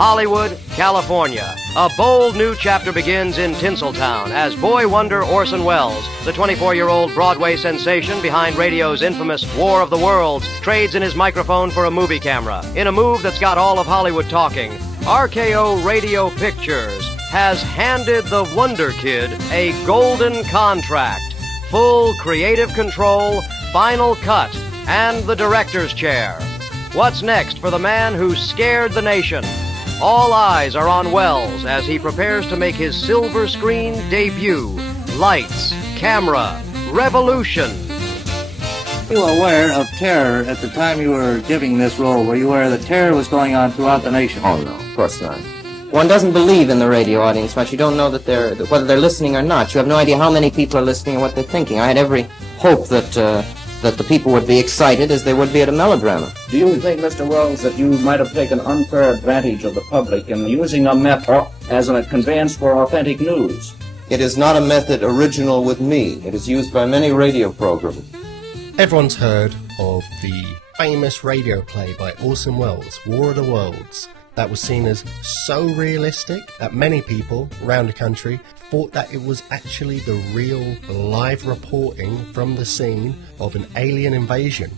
Hollywood, California. A bold new chapter begins in Tinseltown as boy wonder Orson Welles, the 24-year-old Broadway sensation behind radio's infamous War of the Worlds, trades in his microphone for a movie camera. In a move that's got all of Hollywood talking, RKO Radio Pictures has handed the Wonder Kid a golden contract, full creative control, final cut, and the director's chair. What's next for the man who scared the nation? All eyes are on Welles as he prepares to make his silver screen debut. Lights, camera, revolution. Were you aware of terror at the time you were giving this role? Were you aware that terror was going on throughout the nation? Oh, no, of course not. One doesn't believe in the radio audience much. You don't know whether they're listening or not. You have no idea how many people are listening and what they're thinking. I had every hope that the people would be excited as they would be at a melodrama. Do you think, Mr. Welles, that you might have taken unfair advantage of the public in using a method as a conveyance for authentic news? It is not a method original with me. It is used by many radio programs. Everyone's heard of the famous radio play by Orson Welles, War of the Worlds, that was seen as so realistic that many people around the country thought that it was actually the real live reporting from the scene of an alien invasion.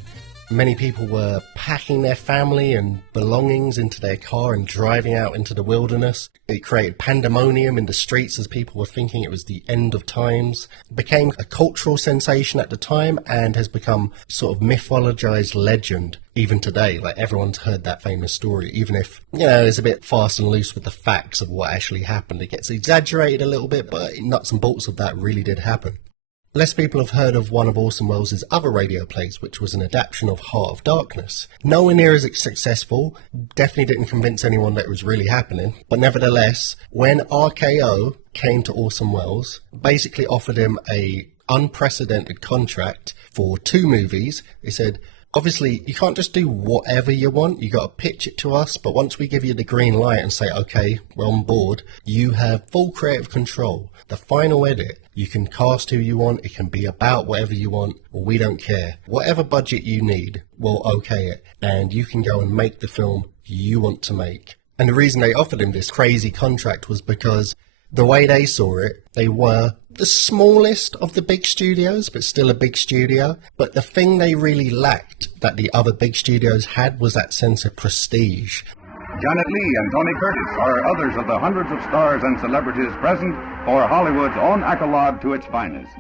Many people were packing their family and belongings into their car and driving out into the wilderness. It created pandemonium in the streets as people were thinking it was the end of times. It became a cultural sensation at the time and has become sort of mythologized legend even today. Like, everyone's heard that famous story, even if, it's a bit fast and loose with the facts of what actually happened. It gets exaggerated a little bit, but nuts and bolts of that really did happen. Less people have heard of one of Orson Welles' other radio plays, which was an adaptation of Heart of Darkness. Nowhere near as successful, definitely didn't convince anyone that it was really happening, but nevertheless, when RKO came to Orson Welles, basically offered him a unprecedented contract for 2 movies. They said, obviously, you can't just do whatever you want. You got to pitch it to us. But once we give you the green light and say, okay, we're on board, you have full creative control. The final edit, you can cast who you want. It can be about whatever you want. We don't care. Whatever budget you need, we'll okay it. And you can go and make the film you want to make. And the reason they offered him this crazy contract was because the way they saw it, they were the smallest of the big studios, but still a big studio. But the thing they really lacked that the other big studios had was that sense of prestige. Janet Leigh and Tony Curtis are others of the hundreds of stars and celebrities present for Hollywood's own accolade to its finest.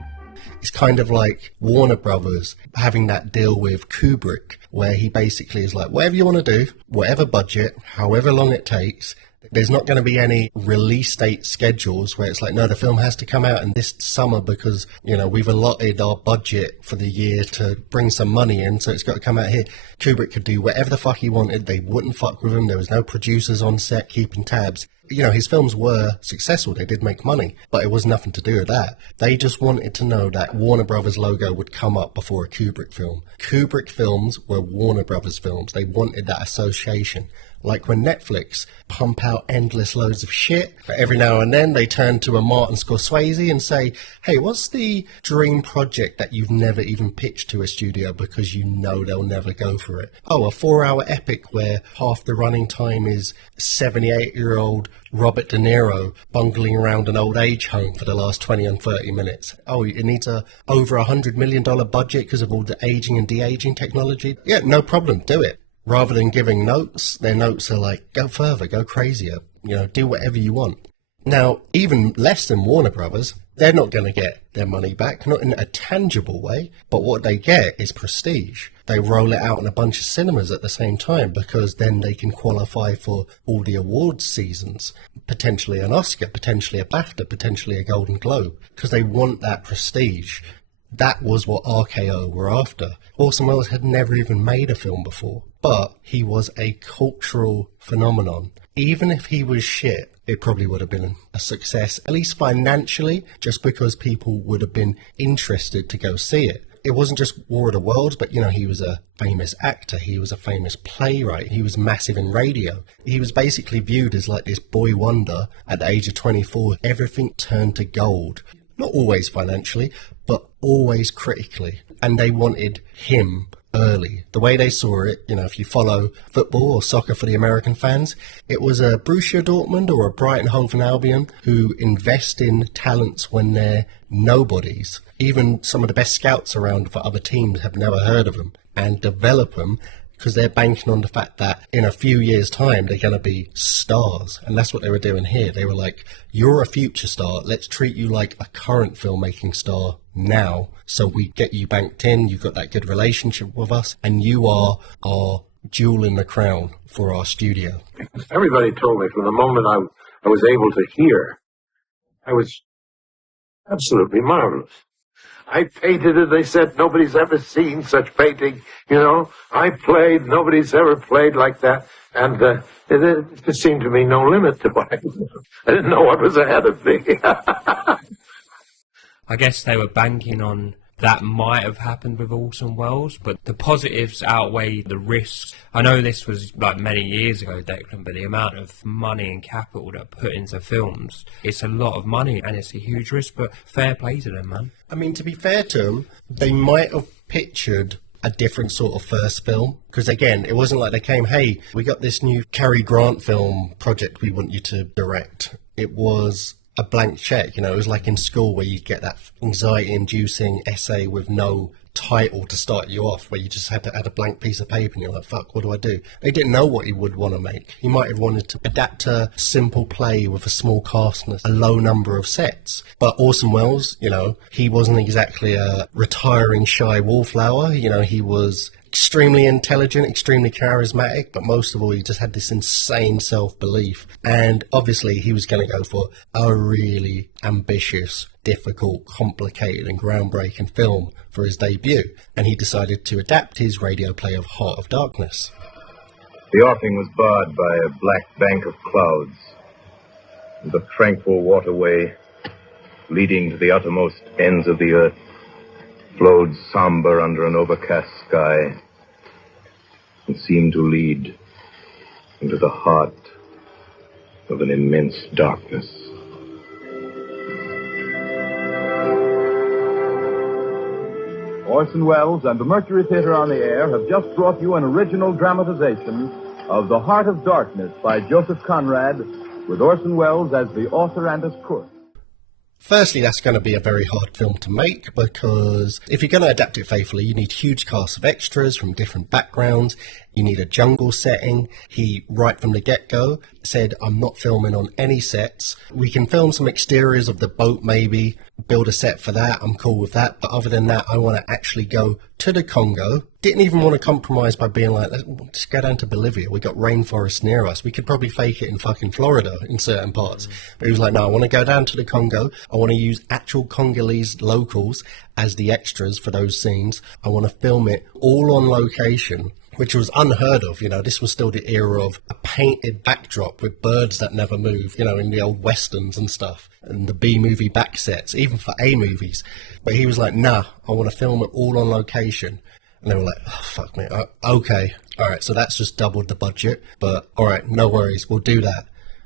It's kind of like Warner Brothers having that deal with Kubrick, where he basically is like, whatever you want to do, whatever budget, however long it takes. There's not going to be any release date schedules where it's like, no, the film has to come out in this summer because, we've allotted our budget for the year to bring some money in, so it's got to come out here. Kubrick could do whatever the fuck he wanted. They wouldn't fuck with him. There was no producers on set keeping tabs. His films were successful. They did make money, but it was nothing to do with that. They just wanted to know that Warner Brothers logo would come up before a Kubrick film. Kubrick films were Warner Brothers films. They wanted that association. Like when Netflix pump out endless loads of shit, but every now and then they turn to a Martin Scorsese and say, hey, what's the dream project that you've never even pitched to a studio because they'll never go for it? Oh, a 4-hour epic where half the running time is 78-year-old Robert De Niro bungling around an old age home for the last 20 and 30 minutes. Oh, it needs a over $100 million budget because of all the aging and de-aging technology. Yeah, no problem, do it. Rather than giving notes, their notes are like, go further, go crazier, do whatever you want. Now, even less than Warner Brothers, they're not going to get their money back, not in a tangible way, but what they get is prestige. They roll it out in a bunch of cinemas at the same time because then they can qualify for all the awards seasons, potentially an Oscar, potentially a BAFTA, potentially a Golden Globe, because they want that prestige. That was what RKO were after. Orson Welles had never even made a film before, but he was a cultural phenomenon. Even if he was shit, it probably would have been a success, at least financially, just because people would have been interested to go see it. It wasn't just War of the Worlds, but, he was a famous actor. He was a famous playwright. He was massive in radio. He was basically viewed as like this boy wonder at the age of 24. Everything turned to gold. Not always financially, but always critically. And they wanted him early. The way they saw it, you know, if you follow football or soccer for the American fans, it was a Borussia Dortmund or a Brighton Hove Albion who invest in talents when they're nobodies. Even some of the best scouts around for other teams have never heard of them, and develop them because they're banking on the fact that in a few years' time they're going to be stars. And that's what they were doing here. They were like, you're a future star, let's treat you like a current filmmaking star now, so we get you banked in, you've got that good relationship with us, and you are our jewel in the crown for our studio. Everybody told me from the moment I was able to hear, I was absolutely marvelous. I painted it, they said, nobody's ever seen such painting, you know. I played, nobody's ever played like that. And there just seemed to me no limit to what I didn't know what was ahead of me. I guess they were banking on that might have happened with Orson Welles, but the positives outweigh the risks. I know this was like many years ago, Declan, but the amount of money and capital that put into films, it's a lot of money and it's a huge risk, but fair play to them, man. I mean, to be fair to them, they might have pictured a different sort of first film, because again, it wasn't like they came, hey, we got this new Cary Grant film project we want you to direct. It was a blank check, you know. It was like in school where you get that anxiety-inducing essay with no title to start you off, where you just had to add a blank piece of paper and you're like, fuck, what do I do? They didn't know what he would want to make. He might have wanted to adapt a simple play with a small cast and a low number of sets. But Orson Welles, you know, he wasn't exactly a retiring shy wallflower. You know, he was extremely intelligent, extremely charismatic, but most of all, he just had this insane self-belief. And obviously, he was going to go for a really ambitious, difficult, complicated, and groundbreaking film for his debut. And he decided to adapt his radio play of Heart of Darkness. The offing was barred by a black bank of clouds, and the tranquil waterway leading to the uttermost ends of the earth flowed somber under an overcast sky and seemed to lead into the heart of an immense darkness. Orson Welles and the Mercury Theatre on the Air have just brought you an original dramatization of The Heart of Darkness by Joseph Conrad, with Orson Welles as the author and as Kurth. Firstly, that's going to be a very hard film to make, because if you're going to adapt it faithfully, you need huge casts of extras from different backgrounds. You need a jungle setting. He, right from the get-go, said, I'm not filming on any sets. We can film some exteriors of the boat, maybe, build a set for that. I'm cool with that. But other than that, I want to actually go to the Congo. Didn't even want to compromise by being like, let's just go down to Bolivia. We got rainforests near us. We could probably fake it in fucking Florida in certain parts. But he was like, no, I want to go down to the Congo. I want to use actual Congolese locals as the extras for those scenes. I want to film it all on location, which was unheard of. You know, this was still the era of a painted backdrop with birds that never move, you know, in the old westerns and stuff, and the B-movie back sets, even for A-movies. But he was like, nah, I want to film it all on location. And they were like, oh, fuck me, okay, all right, so that's just doubled the budget, but all right, no worries, we'll do that.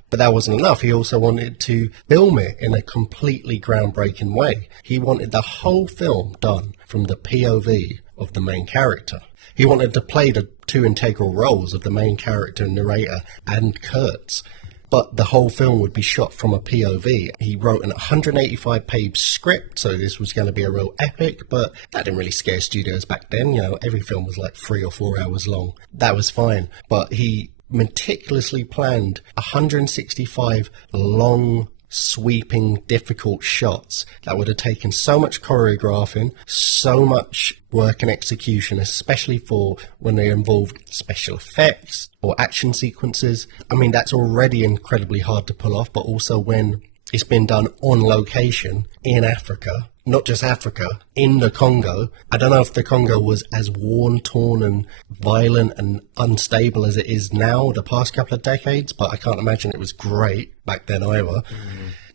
But that wasn't enough. He also wanted to film it in a completely groundbreaking way. He wanted the whole film done from the POV of the main character. He wanted to play the two integral roles of the main character and narrator and Kurtz. But the whole film would be shot from a POV. He wrote an 185-page script, so this was going to be a real epic, but that didn't really scare studios back then. You know, every film was like 3 or 4 hours long. That was fine. But he meticulously planned 165 long, sweeping, difficult shots that would have taken so much choreographing, so much work and execution, especially for when they involved special effects or action sequences. I mean, that's already incredibly hard to pull off, but also when it's been done on location in Africa, not just Africa, in the Congo. I don't know if the Congo was as worn, torn and violent and unstable as it is now the past couple of decades, but I can't imagine it was great back then either.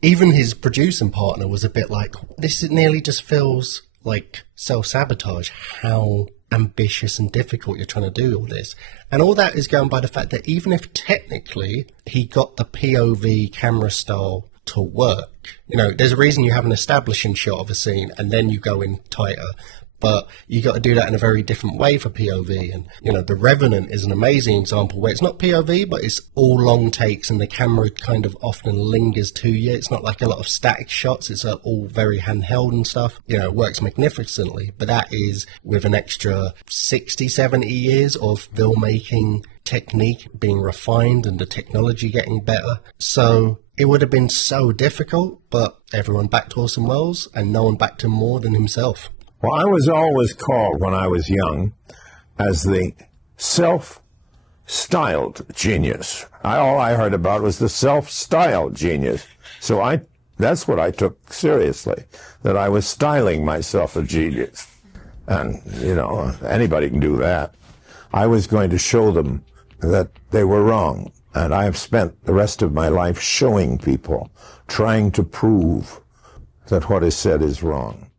Even his producing partner was a bit like, this nearly just feels like self-sabotage, how ambitious and difficult you're trying to do all this. And all that is going by the fact that even if technically he got the POV camera style to work, you know, there's a reason you have an establishing shot of a scene and then you go in tighter. but you got to do that in a very different way for POV. And, you know, The Revenant is an amazing example where it's not POV, but it's all long takes and the camera kind of often lingers to you. It's not like a lot of static shots. It's all very handheld and stuff. You know, it works magnificently, but that is with an extra 60, 70 years of filmmaking technique being refined and the technology getting better. So it would have been so difficult, but everyone backed Orson Welles and no one backed him more than himself. Well, I was always called, when I was young, as the self-styled genius. All I heard about was the self-styled genius. So that's what I took seriously, that I was styling myself a genius. And, you know, anybody can do that. I was going to show them that they were wrong. And I have spent the rest of my life showing people, trying to prove that what is said is wrong.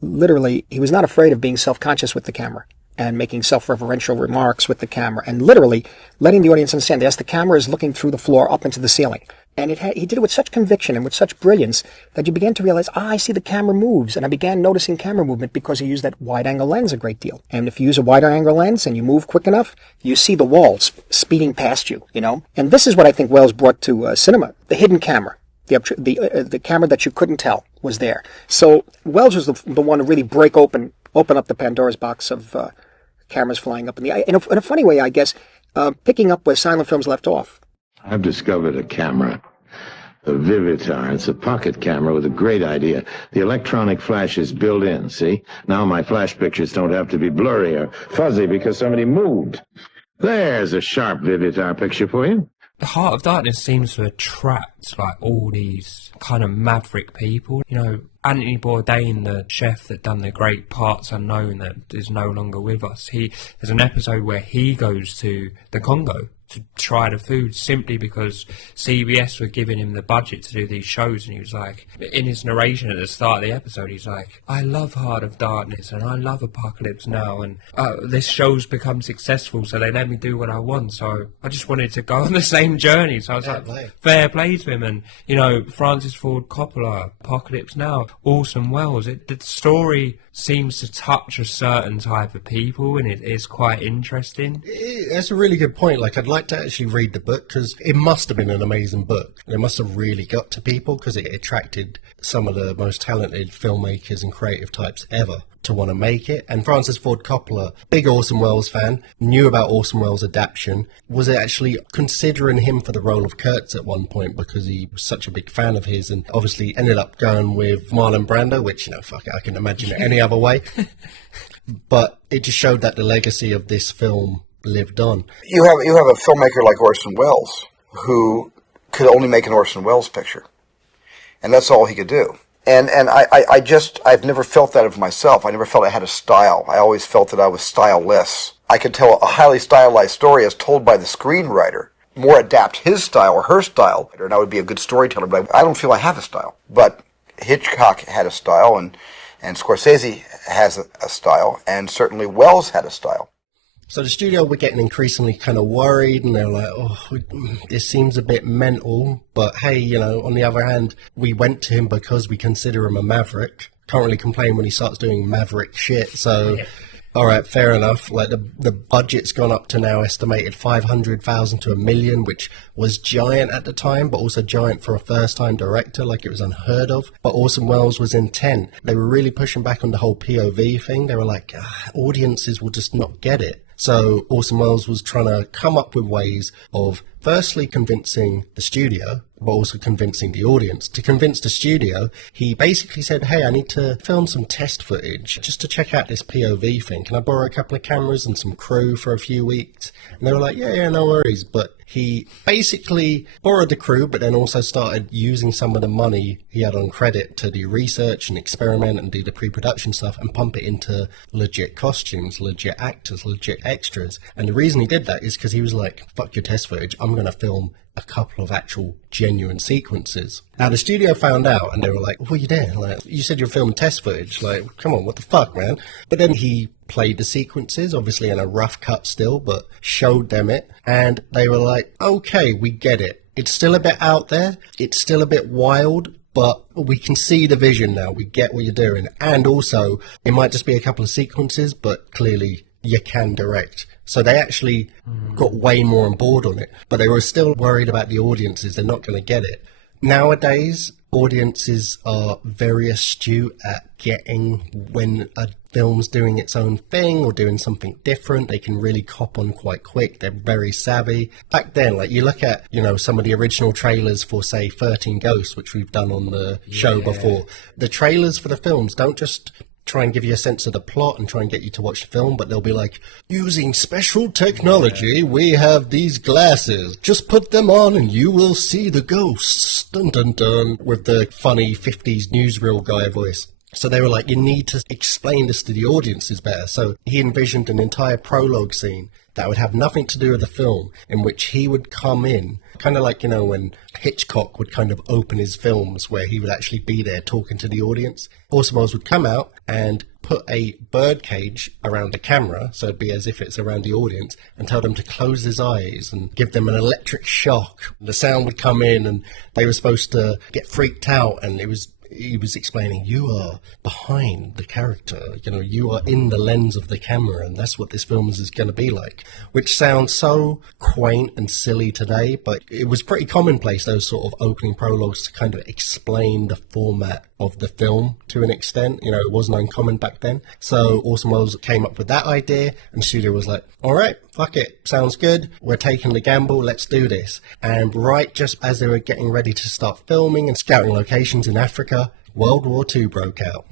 Literally, he was not afraid of being self-conscious with the camera and making self-referential remarks with the camera and literally letting the audience understand, yes, the camera is looking through the floor up into the ceiling. And he did it with such conviction and with such brilliance that you began to realize, I see the camera moves. And I began noticing camera movement because he used that wide-angle lens a great deal. And if you use a wide-angle lens and you move quick enough, you see the walls speeding past you, you know. And this is what I think Welles brought to cinema, the hidden camera. The camera that you couldn't tell was there. So Welles was the one to really open up the Pandora's box of cameras flying up in the air. In a funny way, I guess, picking up where silent films left off. I've discovered a camera, the Vivitar. It's a pocket camera with a great idea. The electronic flash is built in, see? Now my flash pictures don't have to be blurry or fuzzy because somebody moved. There's a sharp Vivitar picture for you. The Heart of Darkness seems to attract like all these kind of maverick people. You know, Anthony Bourdain, the chef that done the great Parts Unknown that is no longer with us. There's an episode where he goes to the Congo to try the food simply because CBS were giving him the budget to do these shows, and he was like, in his narration at the start of the episode, he's like, I love Heart of Darkness and I love Apocalypse Now, and this show's become successful, so they let me do what I want, so I just wanted to go on the same journey. So I was fair play to him. And, you know, Francis Ford Coppola, Apocalypse Now, Orson Welles, the story seems to touch a certain type of people, and it is quite interesting. That's a really good point. Like, I'd like to actually read the book, because it must have been an amazing book. It must have really got to people, because it attracted some of the most talented filmmakers and creative types ever to want to make it. And Francis Ford Coppola, big Orson Welles fan, knew about Orson Welles' adaptation, was actually considering him for the role of Kurtz at one point because he was such a big fan of his, and obviously ended up going with Marlon Brando, which, you know, fuck it, I can imagine it any other way. But it just showed that the legacy of this film lived on. You have a filmmaker like Orson Welles who could only make an Orson Welles picture, and that's all he could do. And I've never felt that of myself. I never felt I had a style. I always felt that I was styleless. I could tell a highly stylized story as told by the screenwriter, more adapt his style or her style, and I would be a good storyteller, but I don't feel I have a style. But Hitchcock had a style, and Scorsese has a style, and certainly Welles had a style. So the studio were getting increasingly kind of worried, and they're like, oh, this seems a bit mental, but hey, you know, on the other hand, we went to him because we consider him a maverick. Can't really complain when he starts doing maverick shit, so, all right, fair enough. Like, the budget's gone up to now estimated $500,000 to $1 million, which was giant at the time, but also giant for a first-time director, like it was unheard of. But Orson Welles was intent. They were really pushing back on the whole POV thing. They were like, audiences will just not get it. So Orson Welles was trying to come up with ways of firstly convincing the studio, but also convincing the audience. To convince the studio, he basically said, hey, I need to film some test footage just to check out this POV thing. Can I borrow a couple of cameras and some crew for a few weeks? And they were like, yeah, no worries. But he basically borrowed the crew, but then also started using some of the money he had on credit to do research and experiment and do the pre-production stuff and pump it into legit costumes, legit actors, legit extras. And the reason he did that is because he was like, fuck your test footage, I'm going to film a couple of actual genuine sequences. Now the studio found out and they were like, what are you doing? Like, you said you're filming test footage. Like, come on, what the fuck, man? But then he played the sequences, obviously in a rough cut still, but showed them it. And they were like, okay, we get it. It's still a bit out there. It's still a bit wild, but we can see the vision now. We get what you're doing. And also, it might just be a couple of sequences, but clearly you can direct. So they actually got way more on board on it, but they were still worried about the audiences. They're not going to get it. Nowadays, audiences are very astute at getting when a film's doing its own thing or doing something different. They can really cop on quite quick. They're very savvy. Back then, like you look at, some of the original trailers for, say, 13 Ghosts, which we've done on the show before. The trailers for the films don't just try and give you a sense of the plot and try and get you to watch the film, but they'll be like, using special technology, we have these glasses. Just put them on and you will see the ghosts. Dun dun dun. With the funny 50s newsreel guy voice. So they were like, you need to explain this to the audiences better. So he envisioned an entire prologue scene that would have nothing to do with the film, in which he would come in, kind of like, when Hitchcock would kind of open his films, where he would actually be there talking to the audience. Orson Welles would come out and put a bird cage around the camera, so it'd be as if it's around the audience, and tell them to close his eyes and give them an electric shock. The sound would come in and they were supposed to get freaked out, and he was explaining, you are behind the character, you are in the lens of the camera, and that's what this film is going to be like. Which sounds so quaint and silly today, but it was pretty commonplace, those sort of opening prologues, to kind of explain the format of the film to an extent. It wasn't uncommon back then. So Orson Welles came up with that idea, and the studio was like, all right, fuck it, sounds good, we're taking the gamble, let's do this. And right just as they were getting ready to start filming and scouting locations in Africa, World War II broke out.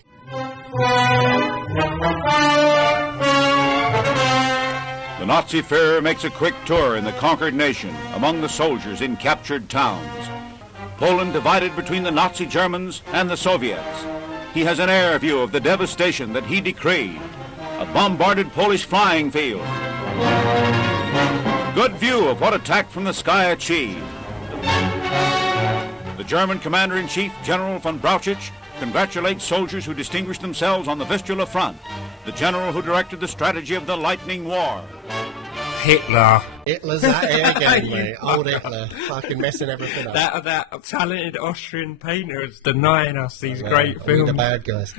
The Nazi Führer makes a quick tour in the conquered nation among the soldiers in captured towns. Poland divided between the Nazi Germans and the Soviets. He has an air view of the devastation that he decreed. A bombarded Polish flying field. Good view of what attack from the sky achieved. The German Commander-in-Chief, General von Brauchitsch, congratulates soldiers who distinguished themselves on the Vistula front. The general who directed the strategy of the Lightning War. Hitler. Hitler's at it again, mate. Old Hitler. Fucking messing everything up. That talented Austrian painter is denying us these great films. The bad guys.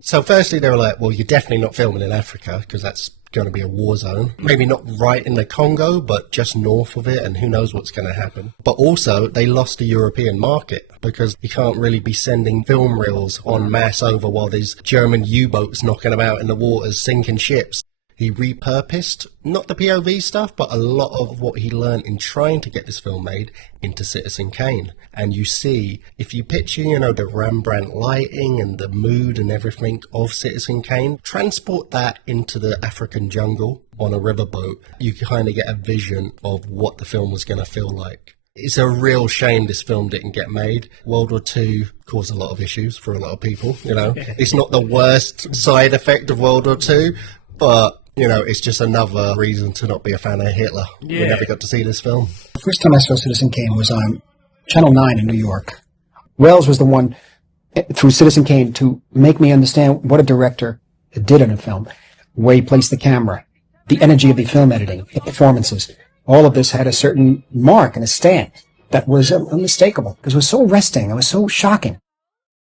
So firstly, they were like, well, you're definitely not filming in Africa, because that's going to be a war zone. Maybe not right in the Congo, but just north of it, and who knows what's going to happen. But also, they lost the European market, because you can't really be sending film reels en masse over while there's German U-boats knocking about in the waters, sinking ships. He repurposed, not the POV stuff, but a lot of what he learned in trying to get this film made into Citizen Kane. And you see, if you picture, the Rembrandt lighting and the mood and everything of Citizen Kane, transport that into the African jungle on a riverboat, you kind of get a vision of what the film was going to feel like. It's a real shame this film didn't get made. World War II caused a lot of issues for a lot of people, It's not the worst side effect of World War II, but it's just another reason to not be a fan of Hitler. Yeah. We never got to see this film. The first time I saw Citizen Kane was on Channel 9 in New York. Wells was the one, through Citizen Kane, to make me understand what a director did in a film, where he placed the camera, the energy of the film editing, the performances. All of this had a certain mark and a stamp that was unmistakable, because it was so arresting, it was so shocking.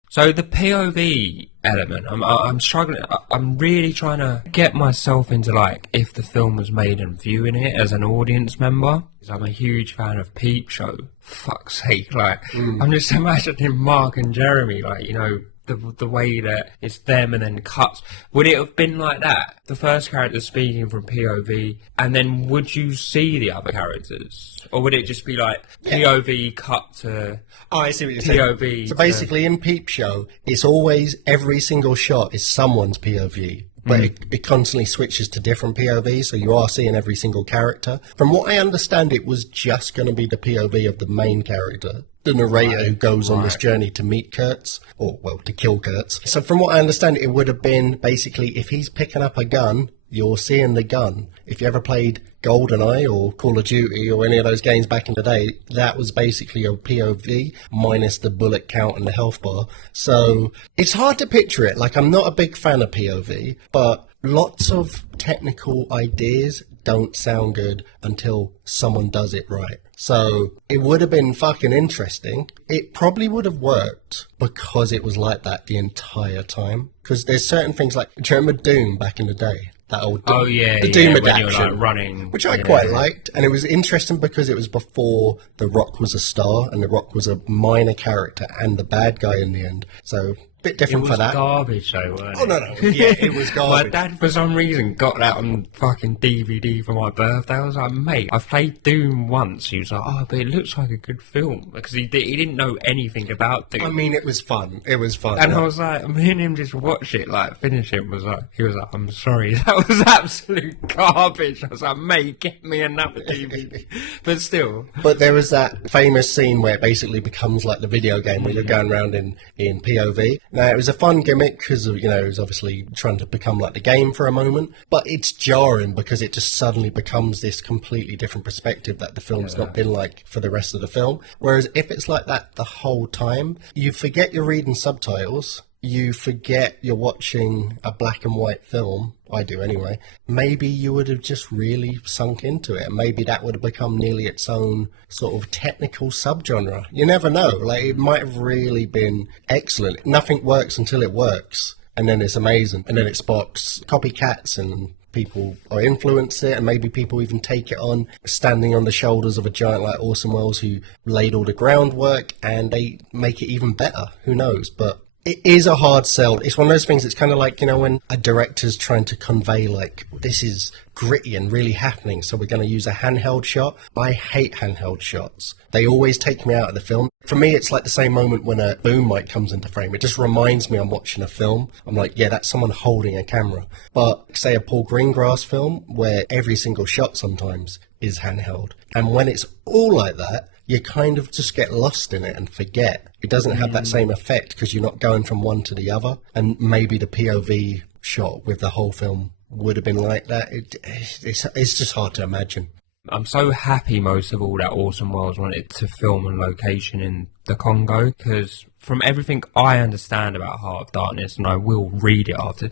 So the POV element, I'm struggling. I'm really trying to get myself into, if the film was made and viewing it as an audience member. I'm a huge fan of Peep Show. Fuck's sake, I'm just imagining Mark and Jeremy, the way that it's them and then cuts. Would it have been like that? The first character speaking from POV, and then would you see the other characters? Or would it just be POV cut to I see what you're POV saying. So basically in Peep Show, it's always, every single shot is someone's POV. But it constantly switches to different POVs, so you are seeing every single character. From what I understand, it was just going to be the POV of the main character, the narrator who goes on this journey to meet Kurtz, to kill Kurtz. So from what I understand, it would have been basically, if he's picking up a gun, you're seeing the gun. If you ever played GoldenEye or Call of Duty or any of those games back in the day, that was basically a POV minus the bullet count and the health bar. So it's hard to picture it. I'm not a big fan of POV, but lots of technical ideas don't sound good until someone does it right. So it would have been fucking interesting. It probably would have worked because it was like that the entire time. Because there's certain things like, do you remember Doom back in the day? That old Doom, the Doom adaptation, when you were, like, running, which I quite liked. And it was interesting because it was before The Rock was a star and The Rock was a minor character and the bad guy in the end. So bit different for that. It was garbage though, wasn't it? Oh, no. Yeah, it was garbage. My dad, for some reason, got that on fucking DVD for my birthday. I was like, mate, I've played Doom once. He was like, oh, but it looks like a good film. Because he didn't know anything about Doom. I mean, it was fun. It was fun. And I was like, me and him just watched it, like, finish it. He was like, I'm sorry, that was absolute garbage. I was like, mate, get me another DVD. But still. But there was that famous scene where it basically becomes like the video game where you're going around in POV. Now, it was a fun gimmick because, you know, it was obviously trying to become like the game for a moment, but it's jarring because it just suddenly becomes this completely different perspective that the film's not been like for the rest of the film. Whereas if it's like that the whole time, you forget you're reading subtitles, you forget you're watching a black and white film. I do anyway. Maybe you would have just really sunk into it, and maybe that would have become nearly its own sort of technical subgenre. You never know. Like, it might have really been excellent. Nothing works until it works, and then it's amazing, and then it sparks copycats and people are influenced it, and maybe people even take it on, standing on the shoulders of a giant like Orson Welles who laid all the groundwork, and they make it even better. Who knows? But it is a hard sell. It's one of those things, it's kind of like, you know, when a director's trying to convey, like, this is gritty and really happening, so we're going to use a handheld shot. I hate handheld shots. They always take me out of the film. For me, it's like the same moment when a boom mic comes into frame. It just reminds me I'm watching a film. I'm like, yeah, that's someone holding a camera. But, say, a Paul Greengrass film, where every single shot sometimes is handheld. And when it's all like that, you kind of just get lost in it and forget. It doesn't have that same effect because you're not going from one to the other. And maybe the POV shot with the whole film would have been like that. It's just hard to imagine. I'm so happy, most of all, that Orson Welles wanted to film on location in the Congo, because from everything I understand about Heart of Darkness, and I will read it after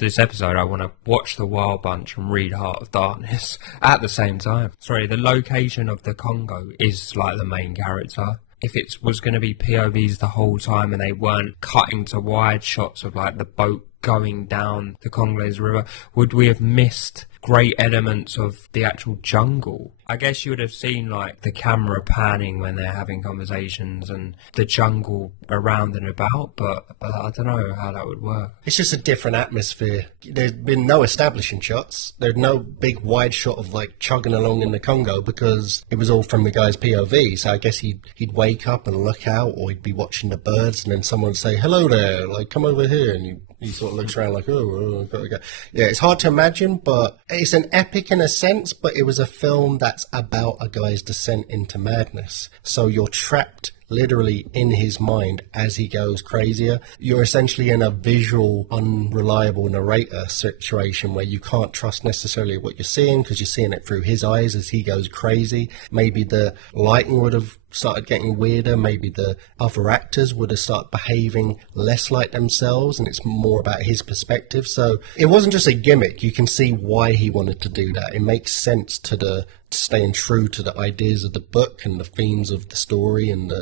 this episode, I want to watch The Wild Bunch and read Heart of Darkness at the same time. Sorry, the location of the Congo is like the main character. If it was going to be POVs the whole time and they weren't cutting to wide shots of like the boat going down the Congolese River, would we have missed great elements of the actual jungle? I guess you would have seen like the camera panning when they're having conversations and the jungle around and about, but I don't know how that would work. It's just a different atmosphere. There's been no establishing shots. There's no big wide shot of like chugging along in the Congo because it was all from the guy's POV. So I guess he'd wake up and look out, or he'd be watching the birds, and then someone would say, hello there, like, come over here, and he sort of looks around like, oh, I've got to go. Yeah, it's hard to imagine, but it's an epic in a sense, but it was a film that's about a guy's descent into madness. So you're trapped literally in his mind as he goes crazier. You're essentially in a visual, unreliable narrator situation where you can't trust necessarily what you're seeing because you're seeing it through his eyes as he goes crazy. Maybe the lighting would have started getting weirder. Maybe the other actors would have started behaving less like themselves, and it's more about his perspective. So it wasn't just a gimmick. You can see why he wanted to do that. It makes sense to staying true to the ideas of the book and the themes of the story and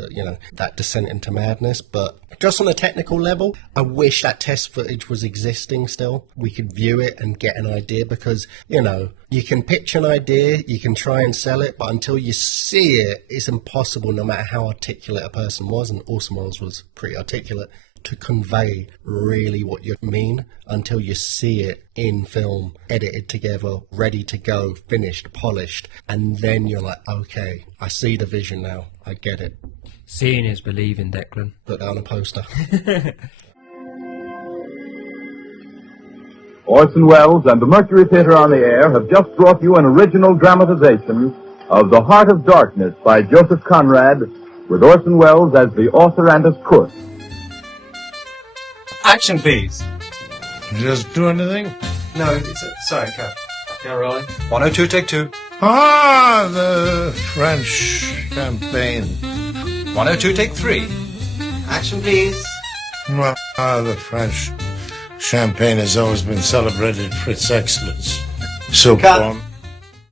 that descent into madness. But just on a technical level, I wish that test footage was existing still. We could view it and get an idea, because, you can pitch an idea, you can try and sell it, but until you see it, it's impossible, no matter how articulate a person was, and Orson Welles was pretty articulate, to convey really what you mean until you see it in film, edited together, ready to go, finished, polished, and then you're like, okay, I see the vision now, I get it. Seeing is believing, Declan. Put that on a poster. Orson Welles and the Mercury Theatre on the Air have just brought you an original dramatization of The Heart of Darkness by Joseph Conrad, with Orson Welles as the author and as Kurth. Action, please. Just do anything? No, sorry, cut. You're rolling. 102, take 2. Ah, the French campaign. 102, take 3. Action, please. The French champagne has always been celebrated for its excellence. So, Cut.